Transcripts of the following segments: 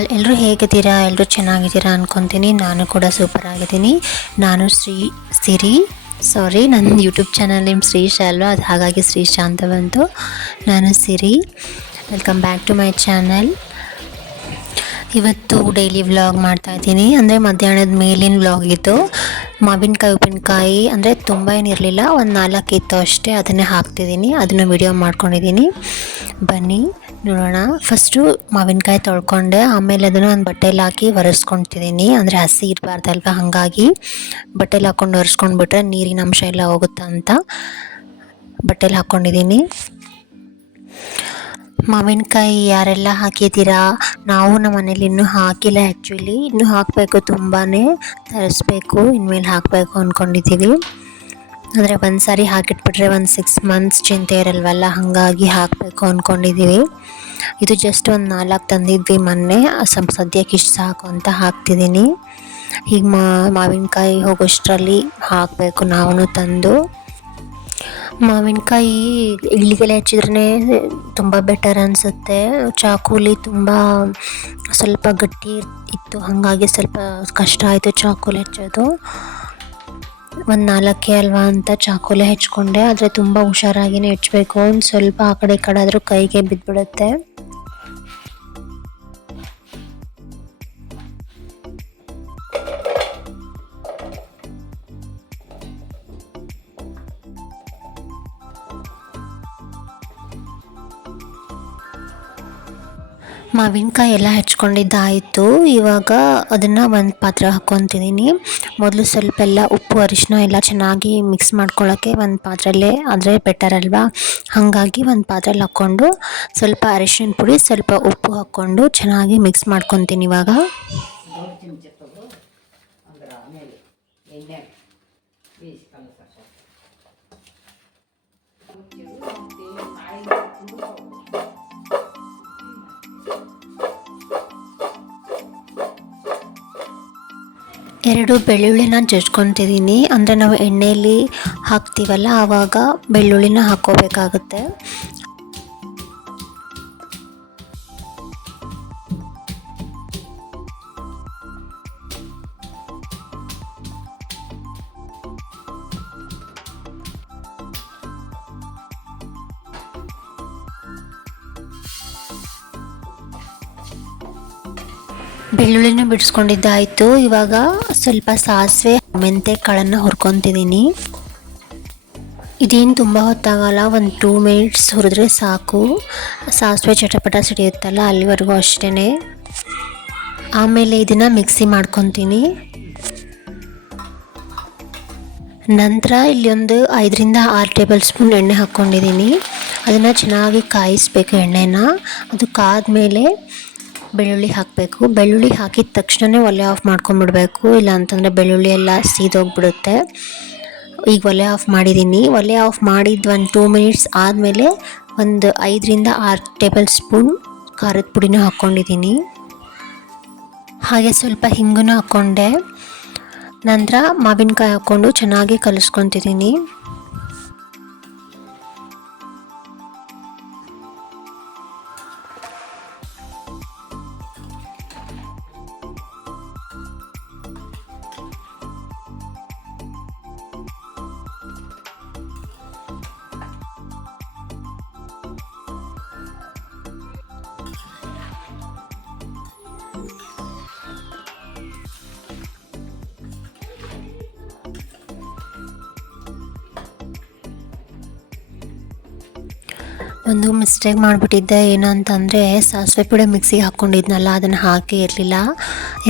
All, ಎಲ್ಲರೂ ಹೇಗಿದ್ದೀರಾ? ಎಲ್ಲರೂ ಚೆನ್ನಾಗಿದ್ದೀರಾ ಅಂದ್ಕೊತೀನಿ. ನಾನು ಕೂಡ ಸೂಪರ್ ಆಗಿದ್ದೀನಿ. ನಾನು ನನ್ನ ಯೂಟ್ಯೂಬ್ ಚಾನಲ್ ನೇಮ್ ಶ್ರೀಶ ಅಲ್ವಾ, ಅದು ಹಾಗಾಗಿ ಶ್ರೀಶ ಅಂತ ಬಂತು. ನಾನು Siri. Welcome back to my channel. ಇವತ್ತು ಡೈಲಿ ವ್ಲಾಗ್ ಮಾಡ್ತಾಯಿದ್ದೀನಿ. ಅಂದರೆ ಮಧ್ಯಾಹ್ನದ ಮೇಲಿನ ವ್ಲಾಗ್ ಇದು. ಮಾವಿನಕಾಯಿ ಉಪ್ಪಿನಕಾಯಿ ಅಂದರೆ ತುಂಬ ಏನಿರಲಿಲ್ಲ, ಒಂದು 4 ಇತ್ತು ಅಷ್ಟೇ. ಅದನ್ನೇ ಹಾಕ್ತಿದ್ದೀನಿ, ಅದನ್ನು ವಿಡಿಯೋ ಮಾಡ್ಕೊಂಡಿದ್ದೀನಿ. ಬನ್ನಿ ನೋಡೋಣ. ಫಸ್ಟು ಮಾವಿನಕಾಯಿ ತೊಳ್ಕೊಂಡೆ, ಆಮೇಲೆ ಅದನ್ನು ಒಂದು ಬಟ್ಟೆಲಿ ಹಾಕಿ ಒರೆಸ್ಕೊತಿದ್ದೀನಿ. ಅಂದರೆ ಹಸಿ ಇರಬಾರ್ದಲ್ವ, ಹಾಗಾಗಿ ಬಟ್ಟೆಲಿ ಹಾಕ್ಕೊಂಡು ಒರೆಸ್ಕೊಂಡ್ಬಿಟ್ರೆ ನೀರಿನ ಅಂಶ ಎಲ್ಲ ಹೋಗುತ್ತಾ ಅಂತ ಬಟ್ಟೆಲಿ ಹಾಕ್ಕೊಂಡಿದ್ದೀನಿ. ಮಾವಿನಕಾಯಿ ಯಾರೆಲ್ಲ ಹಾಕಿದ್ದೀರಾ? ನಾವು ನಮ್ಮ ಮನೇಲಿ ಇನ್ನೂ ಹಾಕಿಲ್ಲ. ಆ್ಯಕ್ಚುಲಿ ಇನ್ನೂ ಹಾಕಬೇಕು, ತುಂಬಾ ತರಿಸ್ಬೇಕು, ಇನ್ಮೇಲೆ ಹಾಕಬೇಕು ಅಂದ್ಕೊಂಡಿದ್ದೀವಿ. ಅಂದರೆ ಒಂದು ಸಾರಿ ಹಾಕಿಟ್ಬಿಟ್ರೆ ಒಂದು 6 ಮಂತ್ಸ್ ಚಿಂತೆ ಇರಲ್ವಲ್ಲ, ಹಾಗಾಗಿ ಹಾಕಬೇಕು ಅಂದ್ಕೊಂಡಿದ್ದೀವಿ. ಇದು ಜಸ್ಟ್ ಒಂದು 4 ತಂದಿದ್ವಿ ಮೊನ್ನೆ, ಸದ್ಯಕ್ಕೆ ಇಷ್ಟು ಸಾಕು ಅಂತ ಹಾಕ್ತಿದ್ದೀನಿ. ಈಗ ಮಾವಿನಕಾಯಿ ಹೋಗೋಷ್ಟರಲ್ಲಿ ಹಾಕಬೇಕು ನಾವು ತಂದು. ಮಾವಿನಕಾಯಿ ಇಳ್ಳಿಗೆಲೆ ಹೆಚ್ಚಿದ್ರೇ ತುಂಬ ಬೆಟರ್ ಅನಿಸುತ್ತೆ. ಚಾಕುಲಿ ತುಂಬ ಸ್ವಲ್ಪ ಗಟ್ಟಿ ಇತ್ತು, ಹಾಗಾಗಿ ಸ್ವಲ್ಪ ಕಷ್ಟ ಆಯಿತು ಚಾಕುಲಿ ಹೆಚ್ಚೋದು. ಒಂದು 4 ಅಲ್ವಾ ಅಂತ ಚಾಕುಲೆ ಹೆಚ್ಕೊಂಡೆ, ಆದರೆ ತುಂಬ ಹುಷಾರಾಗಿಯೇ ಹೆಚ್ಚಬೇಕು. ಒಂದು ಸ್ವಲ್ಪ ಆ ಕಡೆ ಈ ಕಡೆ ಆದರೂ ಕೈಗೆ ಬಿದ್ದುಬಿಡುತ್ತೆ. ಮಾವಿನಕಾಯಿ ಎಲ್ಲ ಹೆಚ್ಕೊಂಡಿದ್ದಾಯಿತು. ಇವಾಗ ಅದನ್ನು ಒಂದು ಪಾತ್ರೆ ಹಾಕ್ಕೊತಿದ್ದೀನಿ. ಮೊದಲು ಸ್ವಲ್ಪ ಎಲ್ಲ ಉಪ್ಪು ಅರಿಶಿನ ಎಲ್ಲ ಚೆನ್ನಾಗಿ ಮಿಕ್ಸ್ ಮಾಡ್ಕೊಳ್ಳೋಕ್ಕೆ ಒಂದು ಪಾತ್ರೆಯಲ್ಲೇ ಆದರೆ ಬೆಟರ್ ಅಲ್ವಾ, ಹಾಗಾಗಿ ಒಂದು ಪಾತ್ರೆಯಲ್ಲಿ ಹಾಕ್ಕೊಂಡು ಸ್ವಲ್ಪ ಅರಿಶಿನ ಪುಡಿ, ಸ್ವಲ್ಪ ಉಪ್ಪು ಹಾಕ್ಕೊಂಡು ಚೆನ್ನಾಗಿ ಮಿಕ್ಸ್ ಮಾಡ್ಕೊತೀನಿ. ಇವಾಗ ಎರಡು ಬೆಳ್ಳುಳ್ಳಿನ ಜಜ್ಕೊತಿದ್ದೀನಿ. ಅಂದರೆ ನಾವು ಎಣ್ಣೆಯಲ್ಲಿ ಹಾಕ್ತೀವಲ್ಲ, ಆವಾಗ ಬೆಳ್ಳುಳ್ಳಿನ ಹಾಕ್ಕೋಬೇಕಾಗುತ್ತೆ. ಬೆಳ್ಳುಳ್ಳಿನ ಬಿಡಿಸ್ಕೊಂಡಿದ್ದಾಯಿತು. ಇವಾಗ ಸ್ವಲ್ಪ ಸಾಸಿವೆ, ಮೆಂತ್ಯ ಕಾಳನ್ನು ಹುರ್ಕೊತಿದ್ದೀನಿ. ಇದೇನು ತುಂಬ ಹೊತ್ತಾಗಲ್ಲ, ಒಂದು 2 ಮಿನಿಟ್ಸ್ ಹುರಿದ್ರೆ ಸಾಕು. ಸಾಸಿವೆ ಚಟಪಟ ಸಿಡಿಯುತ್ತಲ್ಲ, ಅಲ್ಲಿವರೆಗೂ ಅಷ್ಟೇ. ಆಮೇಲೆ ಇದನ್ನು ಮಿಕ್ಸಿ ಮಾಡ್ಕೊತೀನಿ. ನಂತರ ಇಲ್ಲಿ ಒಂದು 5-6 ಟೇಬಲ್ ಸ್ಪೂನ್ ಎಣ್ಣೆ ಹಾಕ್ಕೊಂಡಿದ್ದೀನಿ. ಅದನ್ನು ಚೆನ್ನಾಗಿ ಕಾಯಿಸ್ಬೇಕು ಎಣ್ಣೆನ. ಅದು ಕಾದ್ಮೇಲೆ ಬೆಳ್ಳುಳ್ಳಿ ಹಾಕಬೇಕು. ಬೆಳ್ಳುಳ್ಳಿ ಹಾಕಿದ ತಕ್ಷಣ ಒಲೆ ಆಫ್ ಮಾಡ್ಕೊಂಡ್ಬಿಡ್ಬೇಕು, ಇಲ್ಲ ಅಂತಂದರೆ ಬೆಳ್ಳುಳ್ಳಿ ಎಲ್ಲ ಸೀದೋಗ್ಬಿಡುತ್ತೆ. ಈಗ ಒಲೆ ಆಫ್ ಮಾಡಿದ್ದೀನಿ. ಒಲೆ ಆಫ್ ಮಾಡಿದ್ದು ಒಂದು 2 ಮಿನಿಟ್ಸ್ ಆದಮೇಲೆ ಒಂದು 5-6 ಟೇಬಲ್ ಸ್ಪೂನ್ ಖಾರದ ಪುಡಿನೂ ಹಾಕ್ಕೊಂಡಿದ್ದೀನಿ. ಹಾಗೆ ಸ್ವಲ್ಪ ಹಿಂಗನ್ನು ಹಾಕ್ಕೊಂಡೆ. ನಂತರ ಮಾವಿನಕಾಯಿ ಹಾಕ್ಕೊಂಡು ಚೆನ್ನಾಗಿ ಕಲಿಸ್ಕೊತಿದ್ದೀನಿ. ಒಂದು ಮಿಸ್ಟೇಕ್ ಮಾಡಿಬಿಟ್ಟಿದ್ದೆ. ಏನಂತಂದರೆ ಸಾಸಿವೆ ಪುಡಿ ಮಿಕ್ಸಿಗೆ ಹಾಕ್ಕೊಂಡಿದ್ನಲ್ಲ, ಅದನ್ನು ಹಾಕೇ ಇರಲಿಲ್ಲ.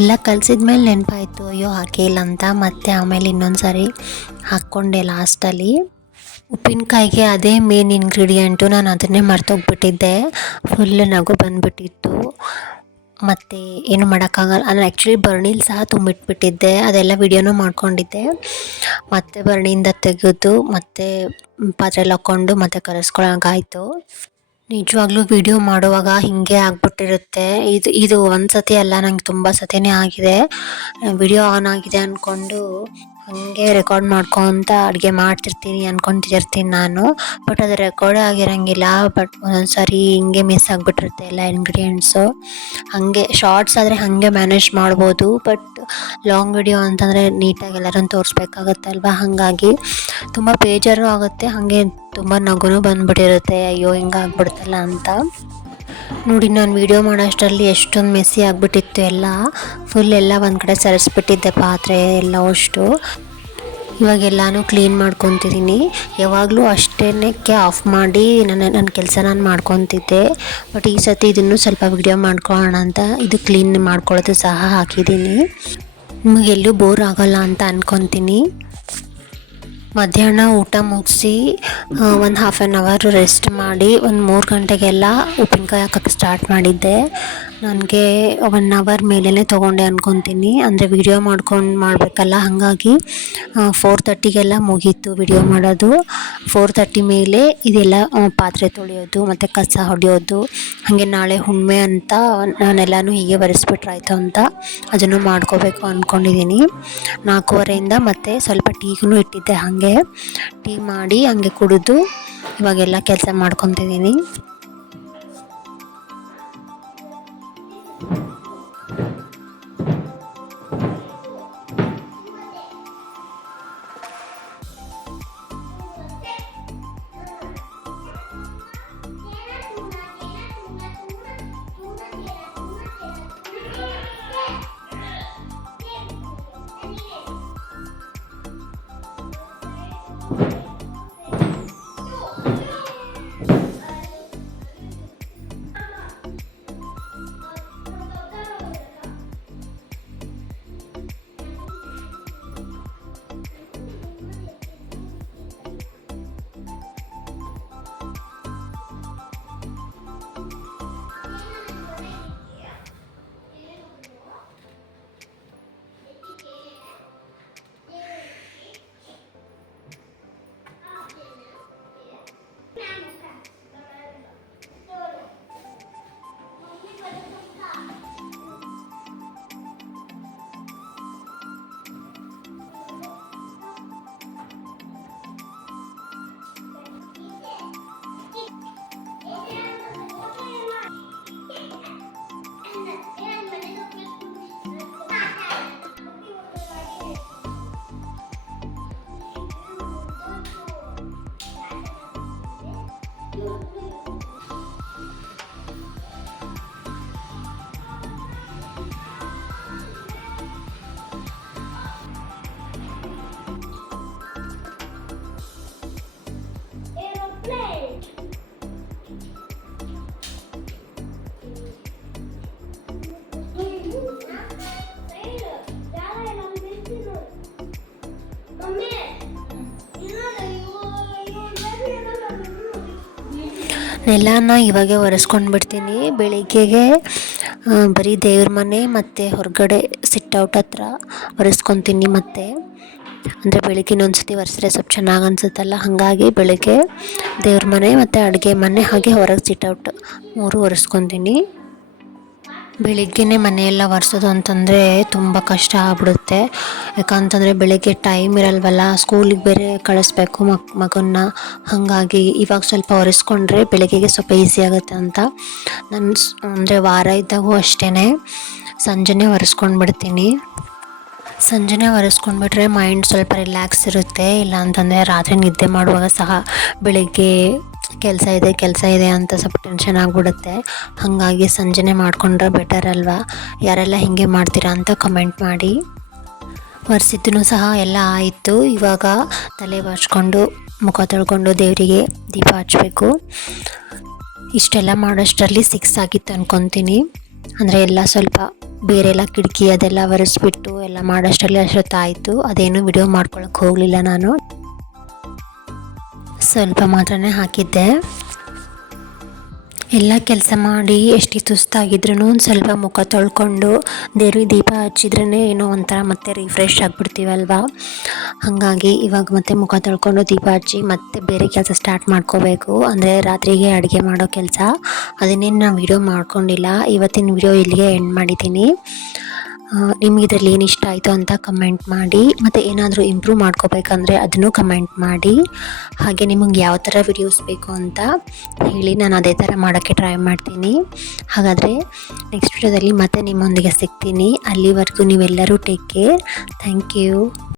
ಎಲ್ಲ ಕಲಸಿದ ಮೇಲೆ ನೆನಪಾಯಿತು, ಅಯ್ಯೋ ಹಾಕೇ ಇಲ್ಲ ಅಂತ. ಮತ್ತು ಆಮೇಲೆ ಇನ್ನೊಂದು ಸಾರಿ ಹಾಕ್ಕೊಂಡೆ ಲಾಸ್ಟಲ್ಲಿ. ಉಪ್ಪಿನಕಾಯಿಗೆ ಅದೇ ಮೇನ್ ಇಂಗ್ರೀಡಿಯೆಂಟು, ನಾನು ಅದನ್ನೇ ಮರ್ತೋಗ್ಬಿಟ್ಟಿದ್ದೆ. ಫುಲ್ ನಗು ಬಂದುಬಿಟ್ಟಿತ್ತು. ಮತ್ತು ಏನು ಮಾಡೋಕ್ಕಾಗಲ್ಲ. ನಾನು ಆ್ಯಕ್ಚುಲಿ ಬರ್ಣಿಲಿ ಸಹ ತುಂಬಿಟ್ಬಿಟ್ಟಿದ್ದೆ, ಅದೆಲ್ಲ ವಿಡಿಯೋನೂ ಮಾಡ್ಕೊಂಡಿದ್ದೆ. ಮತ್ತು ಬರ್ಣಿಯಿಂದ ತೆಗೆದು ಮತ್ತೆ ಪಾತ್ರೆಯಲ್ಲಿ ಹಾಕ್ಕೊಂಡು ಮತ್ತೆ ಕಲಿಸ್ಕೊಳಂಗಾಯಿತು. ನಿಜವಾಗ್ಲೂ ವಿಡಿಯೋ ಮಾಡುವಾಗ ಹೀಗೆ ಆಗ್ಬಿಟ್ಟಿರುತ್ತೆ. ಇದು ಒಂದು ಸತಿ ಅಲ್ಲ, ನಂಗೆ ತುಂಬ ಸತಿನೇ ಆಗಿದೆ. ವಿಡಿಯೋ ಆನ್ ಆಗಿದೆ ಅಂದ್ಕೊಂಡು ಹಾಗೆ ರೆಕಾರ್ಡ್ ಮಾಡ್ಕೊತ ಅಡುಗೆ ಮಾಡ್ತಿರ್ತೀನಿ ಅಂದ್ಕೊತಿರ್ತೀನಿ ನಾನು. ಬಟ್ ಅದು ರೆಕಾರ್ಡೇ ಆಗಿರೋಂಗಿಲ್ಲ. ಬಟ್ ಒಂದೊಂದು ಸಾರಿ ಹಿಂಗೆ ಮಿಸ್ ಆಗಿಬಿಟ್ಟಿರುತ್ತೆ ಎಲ್ಲ ಇಂಗ್ರೀಡಿಯೆಂಟ್ಸು. ಹಾಗೆ ಶಾರ್ಟ್ಸ್ ಆದರೆ ಹಾಗೆ ಮ್ಯಾನೇಜ್ ಮಾಡ್ಬೋದು. ಬಟ್ ಲಾಂಗ್ ವಿಡಿಯೋ ಅಂತಂದರೆ ನೀಟಾಗಿ ಎಲ್ಲರನ್ನು ತೋರಿಸ್ಬೇಕಾಗತ್ತಲ್ವ. ಹಾಗಾಗಿ ತುಂಬ ಬೇಜಾರು ಆಗುತ್ತೆ. ಹಾಗೆ ತುಂಬ ನಗುನೂ ಬಂದುಬಿಟ್ಟಿರುತ್ತೆ, ಅಯ್ಯೋ ಹಿಂಗೆ ಆಗ್ಬಿಡ್ತಲ್ಲ ಅಂತ. ನೋಡಿ, ನಾನು ವೀಡಿಯೋ ಮಾಡೋಷ್ಟರಲ್ಲಿ ಎಷ್ಟೊಂದು ಮೆಸ್ಸಿ ಆಗಿಬಿಟ್ಟಿತ್ತು. ಫುಲ್ ಎಲ್ಲ ಒಂದು ಕಡೆ ಸರಿಸ್ಬಿಟ್ಟಿದ್ದೆ ಪಾತ್ರೆ ಎಲ್ಲ ಅಷ್ಟು. ಇವಾಗೆಲ್ಲನೂ ಕ್ಲೀನ್ ಮಾಡ್ಕೊತಿದ್ದೀನಿ. ಯಾವಾಗಲೂ ಅಷ್ಟೇನಕ್ಕೆ ಆಫ್ ಮಾಡಿ ನನ್ನ ಕೆಲಸ ನಾನು ಮಾಡ್ಕೊತಿದ್ದೆ. ಬಟ್ ಈ ಸತಿ ಇದನ್ನು ಸ್ವಲ್ಪ ವೀಡಿಯೋ ಮಾಡ್ಕೊಳ್ಳೋಣ ಅಂತ ಇದು ಕ್ಲೀನ್ ಮಾಡ್ಕೊಳ್ಳೋದು ಸಹ ಹಾಕಿದ್ದೀನಿ. ನಿಮಗೆಲ್ಲೂ ಬೋರ್ ಆಗೋಲ್ಲ ಅಂತ ಅಂದ್ಕೊತೀನಿ. ಮಧ್ಯಾಹ್ನ ಊಟ ಮುಗಿಸಿ ಒಂದು 1/2 ಅವರ್ ರೆಸ್ಟ್ ಮಾಡಿ ಒಂದು 3 ಗಂಟೆಗೆಲ್ಲ ಉಪ್ಪಿನಕಾಯಿ ಹಾಕೋಕ್ಕೆ ಸ್ಟಾರ್ಟ್ ಮಾಡಿದ್ದೆ. ನನಗೆ 1 ಅವರ್ ಮೇಲೇ ತೊಗೊಂಡೆ ಅಂದ್ಕೊತೀನಿ. ಅಂದರೆ ವಿಡಿಯೋ ಮಾಡಬೇಕಲ್ಲ, ಹಾಗಾಗಿ 4:30ಗೆಲ್ಲ ಮುಗೀತು ವಿಡಿಯೋ ಮಾಡೋದು. 4:30 ಮೇಲೆ ಇದೆಲ್ಲ ಪಾತ್ರೆ ತೊಳೆಯೋದು ಮತ್ತು ಕಸ ಹೊಡೆಯೋದು. ಹಾಗೆ ನಾಳೆ ಹುಣ್ಣಿಮೆ ಅಂತ ನಾನೆಲ್ಲನೂ ಹೀಗೆ ಒರೆಸ್ಬಿಟ್ರಾಯ್ತು ಅಂತ ಅದನ್ನು ಮಾಡ್ಕೋಬೇಕು ಅಂದ್ಕೊಂಡಿದ್ದೀನಿ. 4:15 ಮತ್ತು ಸ್ವಲ್ಪ ಟೀಗೂ ಇಟ್ಟಿದ್ದೆ. ಹಾಗೆ ಟೀ ಮಾಡಿ ಹಂಗೆ ಕುಡಿದು ಇವಾಗೆಲ್ಲ ಕೆಲಸ ಮಾಡ್ಕೊತಿದ್ದೀನಿ. ನೆಲನ ಇವಾಗೆ ಒರೆಸ್ಕೊಂಡು ಬಿಡ್ತೀನಿ. ಬೆಳಿಗ್ಗೆಗೆ ಬರೀ ದೇವ್ರ ಮನೆ ಮತ್ತು ಹೊರಗಡೆ ಸಿಟ್ಔಟ್ ಹತ್ರ ಒರೆಸ್ಕೊತೀನಿ. ಮತ್ತು ಅಂದರೆ ಬೆಳಿಗ್ಗೆ ಒಂದ್ಸತಿ ಒರೆಸಿದ್ರೆ ಸ್ವಲ್ಪ ಚೆನ್ನಾಗಿ ಅನಿಸುತ್ತಲ್ಲ, ಹಾಗಾಗಿ ಬೆಳಗ್ಗೆ ದೇವ್ರ ಮನೆ ಮತ್ತು ಅಡುಗೆ ಮನೆ ಹಾಗೆ ಹೊರಗೆ ಸಿಟ್ಔಟ್ 3 ಒರೆಸ್ಕೊತೀನಿ. ಬೆಳಿಗ್ಗೆನೇ ಮನೆಯೆಲ್ಲ ಒರೆಸೋದು ಅಂತಂದರೆ ತುಂಬ ಕಷ್ಟ ಆಗ್ಬಿಡುತ್ತೆ. ಯಾಕಂತಂದರೆ ಬೆಳಗ್ಗೆ ಟೈಮ್ ಇರಲ್ವಲ್ಲ, ಸ್ಕೂಲಿಗೆ ಬೇರೆ ಕಳಿಸ್ಬೇಕು ಮಗನ್ನ. ಹಾಗಾಗಿ ಇವಾಗ ಸ್ವಲ್ಪ ಒರೆಸ್ಕೊಂಡ್ರೆ ಬೆಳಗ್ಗೆಗೆ ಸ್ವಲ್ಪ ಈಸಿ ಆಗುತ್ತೆ ಅಂತ ನಾನು ಅಂದರೆ ವಾರ ಇದ್ದಾಗೂ ಅಷ್ಟೇ ಸಂಜೆನೇ ಒರೆಸ್ಕೊಂಡ್ಬಿಡ್ತೀನಿ. ಸಂಜೆನೇ ಒರೆಸ್ಕೊಂಡ್ಬಿಟ್ರೆ ಮೈಂಡ್ ಸ್ವಲ್ಪ ರಿಲ್ಯಾಕ್ಸ್ ಇರುತ್ತೆ. ಇಲ್ಲ ಅಂತಂದರೆ ರಾತ್ರಿ ನಿದ್ದೆ ಮಾಡುವಾಗ ಸಹ ಬೆಳಗ್ಗೆ ಕೆಲಸ ಇದೆ ಅಂತ ಸ್ವಲ್ಪ ಟೆನ್ಷನ್ ಆಗಿಬಿಡುತ್ತೆ. ಹಾಗಾಗಿ ಸಂಜೆನೇ ಮಾಡಿಕೊಂಡ್ರೆ ಬೆಟರ್ ಅಲ್ವಾ? ಯಾರೆಲ್ಲ ಹೀಗೆ ಮಾಡ್ತೀರಾ ಅಂತ ಕಮೆಂಟ್ ಮಾಡಿ. ಒರೆಸಿದ್ದೂ ಸಹ ಎಲ್ಲ ಆಯಿತು. ಇವಾಗ ತಲೆ ಬಾಚ್ಕೊಂಡು ಮುಖ ತೊಳ್ಕೊಂಡು ದೇವರಿಗೆ ದೀಪ ಹಚ್ಚಬೇಕು. ಇಷ್ಟೆಲ್ಲ ಮಾಡೋಷ್ಟರಲ್ಲಿ 6 ಆಗಿತ್ತು ಅಂದ್ಕೊತೀನಿ. ಅಂದರೆ ಎಲ್ಲ ಸ್ವಲ್ಪ ಬೇರೆಲ್ಲ ಕಿಟಕಿ ಅದೆಲ್ಲ ಒರೆಸ್ಬಿಟ್ಟು ಎಲ್ಲ ಮಾಡೋಷ್ಟರಲ್ಲಿ ಅಷ್ಟೊತ್ತಾಯಿತು. ಅದೇನು ವಿಡಿಯೋ ಮಾಡ್ಕೊಳಕ್ಕೆ ಹೋಗಲಿಲ್ಲ ನಾನು, ಸ್ವಲ್ಪ ಮಾತ್ರನೇ ಹಾಕಿದ್ದೆ. ಎಲ್ಲ ಕೆಲಸ ಮಾಡಿ ಎಷ್ಟು ಸುಸ್ತಾಗಿದ್ರೂ ಒಂದು ಸ್ವಲ್ಪ ಮುಖ ತೊಳ್ಕೊಂಡು ದೇವ್ರಿಗೆ ದೀಪ ಹಚ್ಚಿದ್ರೇ ಏನೋ ಒಂಥರ ಮತ್ತೆ ರಿಫ್ರೆಶ್ ಆಗಿಬಿಡ್ತೀವಲ್ವ. ಹಾಗಾಗಿ ಇವಾಗ ಮತ್ತೆ ಮುಖ ತೊಳ್ಕೊಂಡು ದೀಪ ಹಚ್ಚಿ ಮತ್ತೆ ಬೇರೆ ಕೆಲಸ ಸ್ಟಾರ್ಟ್ ಮಾಡ್ಕೋಬೇಕು, ಅಂದರೆ ರಾತ್ರಿಗೆ ಅಡುಗೆ ಮಾಡೋ ಕೆಲಸ. ಅದನ್ನೇನು ನಾನು ವೀಡಿಯೋ ಮಾಡ್ಕೊಂಡಿಲ್ಲ. ಇವತ್ತಿನ ವೀಡಿಯೋ ಇಲ್ಲಿಗೆ ಎಂಡ್ ಮಾಡಿದ್ದೀನಿ. ನಿಮ್ಗೆ ಇದರಲ್ಲಿ ಏನು ಇಷ್ಟ ಆಯಿತು ಅಂತ ಕಮೆಂಟ್ ಮಾಡಿ, ಮತ್ತು ಏನಾದರೂ ಇಂಪ್ರೂವ್ ಮಾಡ್ಕೋಬೇಕಂದ್ರೆ ಅದನ್ನು ಕಮೆಂಟ್ ಮಾಡಿ. ಹಾಗೆ ನಿಮಗೆ ಯಾವ ಥರ ವಿಡಿಯೋಸ್ ಬೇಕು ಅಂತ ಹೇಳಿ, ನಾನು ಅದೇ ಥರ ಮಾಡೋಕ್ಕೆ ಟ್ರೈ ಮಾಡ್ತೀನಿ. ಹಾಗಾದರೆ ನೆಕ್ಸ್ಟ್ ವಿಡಿಯೋದಲ್ಲಿ ಮತ್ತೆ ನಿಮ್ಮೊಂದಿಗೆ ಸಿಗ್ತೀನಿ. ಅಲ್ಲಿವರೆಗೂ ನೀವೆಲ್ಲರೂ ಟೇಕ್ ಕೇರ್. Thank you.